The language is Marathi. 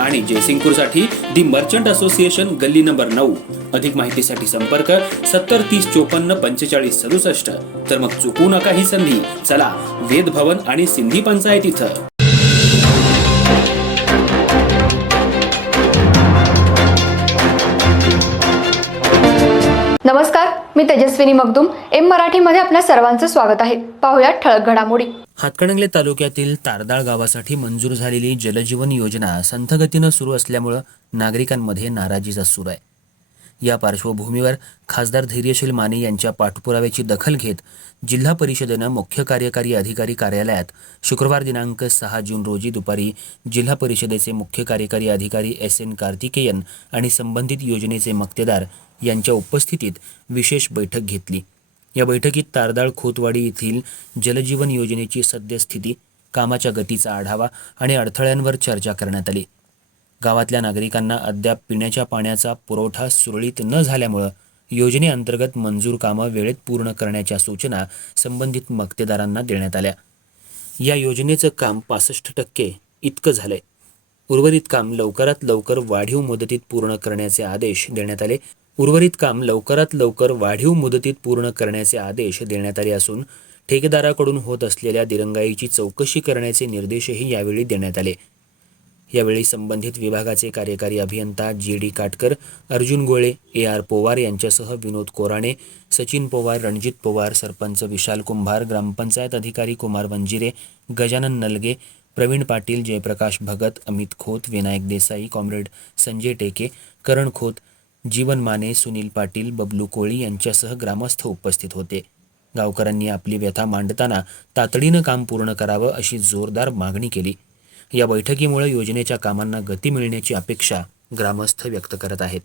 आणि जयसिंगपूरसाठी दी मर्चंट असोसिएशन गल्ली नंबर नऊ. अधिक माहितीसाठी संपर्क सत्तर तीस चोपन्न पंचेचाळीस सदुसष्ट. तर मग चुकू नका ही संधी. चला वेद भवन आणि सिंधी पंचायत इथं. मी तेजस्विनी मगदुम एम मराठीमध्ये आपल्या सर्वांचं स्वागत आहे. पाहुयात ठळक घडामोडी. हातकणंगले तालुक्यातील तारदाळ गावासाठी मंजूर झालेली जलजीवन योजना संथगतीनं सुरू असल्यामुळं नागरिकांमध्ये नाराजीचा सूर आहे. या पार्श्वभूमीवर खासदार धैर्यशील माने यांच्या पाठपुराव्याची दखल घेत जिल्हा परिषदेनं मुख्य कार्यकारी अधिकारी कार्यालयात शुक्रवार दिनांक सहा जून रोजी दुपारी जिल्हा परिषदेचे मुख्य कार्यकारी अधिकारी एस एन कार्तिकेयन आणि संबंधित योजनेचे मक्तेदार यांच्या उपस्थितीत विशेष बैठक घेतली. या बैठकीत तारदाळ खोतवाडी येथील जलजीवन योजनेची सद्यस्थिती कामाच्या गतीचा आढावा आणि अडथळ्यांवर चर्चा करण्यात आली. गावातल्या नागरिकांना अद्याप पिण्याच्या पाण्याचा पुरवठा सुरळीत न झाल्यामुळं योजनेअंतर्गत मंजूर कामं वेळेत पूर्ण करण्याच्या सूचना संबंधित मक्तेदारांना देण्यात आल्या. या योजनेचं काम पासष्ट टक्के इतकं झालंय. उर्वरित काम लवकरात लवकर वाढीव मुदतीत पूर्ण करण्याचे आदेश देण्यात आले. उर्वरित काम लवकरात लवकर वाढीव मुदतीत पूर्ण करण्याचे आदेश देण्यात आले असून ठेकेदाराकडून होत असलेल्या दिरंगाईची चौकशी करण्याचे निर्देशही यावेळी देण्यात आले. यावेळी संबंधित विभागाचे कार्यकारी अभियंता जी डी काटकर अर्जुन गोळे ए आर पोवार यांच्यासह विनोद कोराणे सचिन पोवार रणजित पोवार सरपंच विशाल कुंभार ग्रामपंचायत अधिकारी कुमार वंजिरे गजानन नलगे प्रवीण पाटील जयप्रकाश भगत अमित खोत विनायक देसाई कॉम्रेड संजय टेके करण खोत जीवन माने सुनील पाटील बबलू कोळी यांच्यासह ग्रामस्थ उपस्थित होते. गावकऱ्यांनी आपली व्यथा मांडताना तातडीनं काम पूर्ण करावं अशी जोरदार मागणी केली. या बैठकीमुळे योजनेच्या कामांना गती मिळण्याची अपेक्षा ग्रामस्थ व्यक्त करत आहेत.